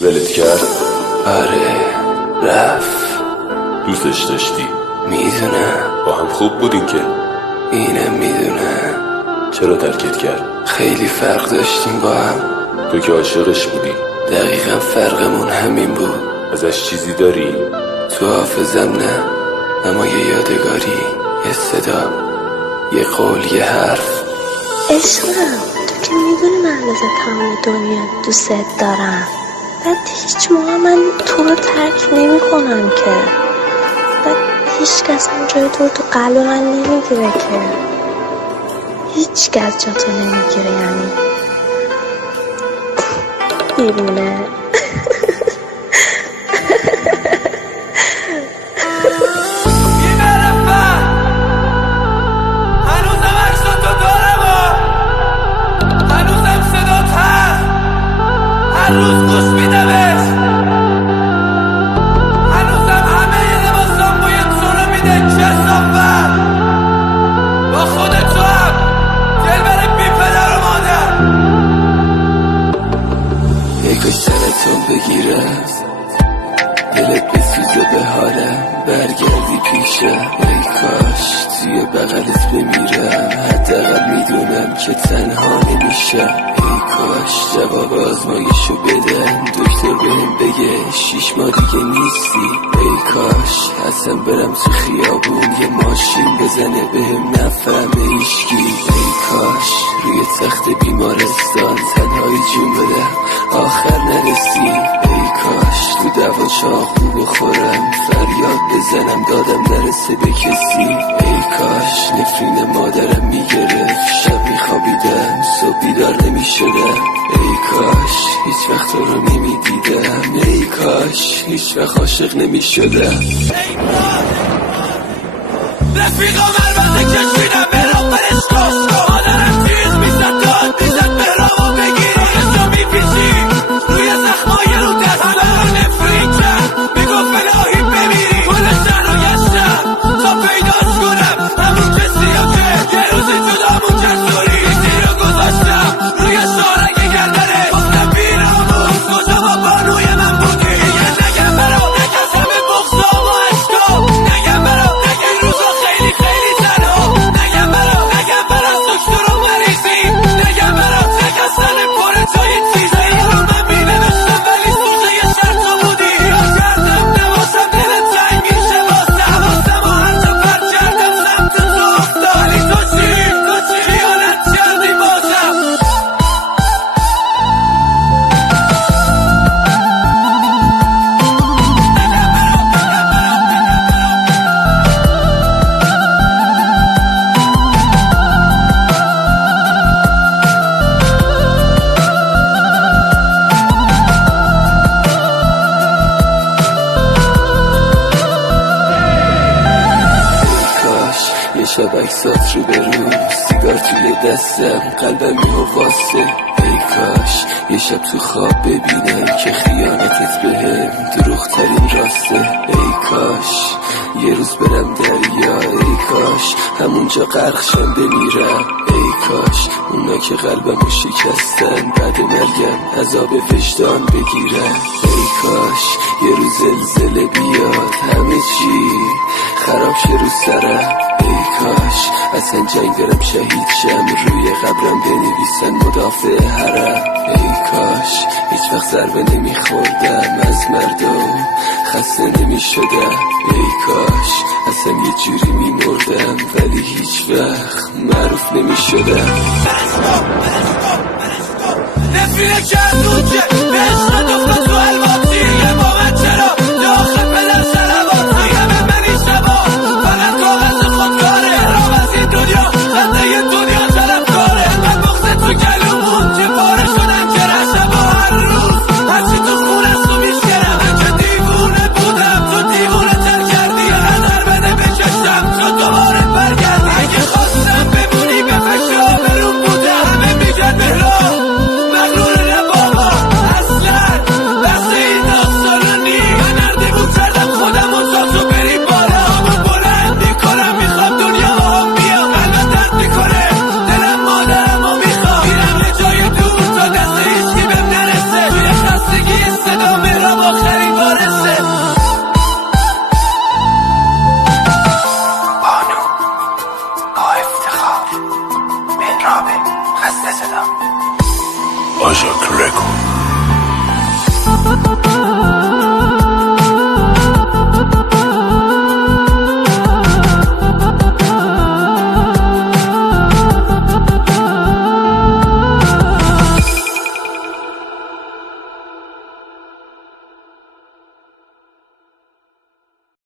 ولت کرد؟ آره رفت. دوستش داشتی؟ میدونم. با هم خوب بودین که؟ اینم میدونم. چرا ترکت کرد؟ خیلی فرق داشتیم با هم. تو که عاشقش بودی. دقیقا فرقمون همین بود. ازش چیزی داری؟ تو حافظم نه، اما یه یادگاری، یه صدا، یه قول، یه حرف. عشقم تو که میدونی من از تمام دنیا دوست دارم. بعد هیچ موقع من تو رو ترک نمی کنم که. بعد هیچ کس هم جای تو قلب من نمیگیره که. هیچ کس جا تو نمیگیره یعنی. دیوونه. هر روز گوش میدمش، هنوزم همه لباسام بوی تو رو میده. کسافت با خود تو هم دل بره بی پدر و مادر. یکاش سرتون بگیرم، دلت بسوزه به حالم، برگردی پیشم. ای کاش توی بغلت بمیرم، حداقل میدونم که تنها نمیشم. ای کاش جواب آزمایشو بدن، دکتر بهم بگه 6 ماه دیگه نیستی. ای کاش اصلا برم تو خیابون یه ماشین بزنه بهم نفهمه هیچکی. ای کاش روی تخت بیمارستان تنهایی جون بدم آخر نرسی. ای کاش تو دوا چاقو بخورم، فریاد بزنم دادم نرسه به کسی. ای کاش نفرین مادرم میگرفت، شب میخوابیدم صبح بیدار نمیشدم. ای کاش هیچ وقت رو نمیدیدم. ای کاش هیچ وقت عاشق نمیشدم. رفیقا مربزه کشیدم برام برش کشکا، مادرم چیز میزد داد میزد برامو بگیر. رویشو میپیچی روی زخمای رو دستم، نفرین کرد میگفت الهی بمیری. کل شهر رو گشتم تا پیداش کنم، همون کسی ها که یه روزی جدامون جسوری. کسی رو گذاشتم روی شارک گردنه، گفتم بیرامون کجا با بانوی من بودی. دیگه نگم برام نکس همه بغضام و عشقام، نگم برام نگه این روزا خیلی خیلی تنها، نگم برام دکتر و مریضی، نگم برام شکستن پر جای چیزایی رو من بینوشتم ولی سوزه یه شرطا بودی. یاد کردم نباشم دلت جنگی شه واسم، حواسم و هر جا پرد کردم سمت تو افتاد. ولی تو چی خیانت کردی بازم. کاش یه شب عکسات رو برو، سیگار توی دستم قلبم میواسه. ای کاش یه شب تو خواب ببینم که خیانتت بهم دروغ ترین راسته. ای کاش یه روز برم دریا، ای کاش همونجا غرق شم بمیرم. ای کاش اونا که قلبمو شکستن بعد مرگم عذاب وجدان بگیرم. ای کاش یه روز زلزله بیاد همه چی خراب شه رو سرم. ای کاش اصلا جنگ برم شهید شم، روی قبرم بنویسن مدافع حرم. ای کاش هیچ وقت ضربه نمیخوردم از مردم، خسته نمیشدم. ای کاش اصلا یه جوری میمردم ولی هیچ وقت معروف نمیشدم. نفیره کرد اون که به عشق دفت تو الماسی، یه با من چرا داخل پدر سلواتی. همه منی شبا فقط کاغذ خودکاره، رام از این دنیا خنده یه دنیا طلب کاره. من بخصه تو گلومون که پاره شدن که شبا هر روز هرچی تو خونه سو میشکرم. من که دیوونه بودم تو دیوونه تر کردی، هدر بده بکشم تو دوباره برگردی. اگه خواستم بمونی به فکر برون بودم، همه میگن مهران مغرور نه بابا، اصلا بحث Record.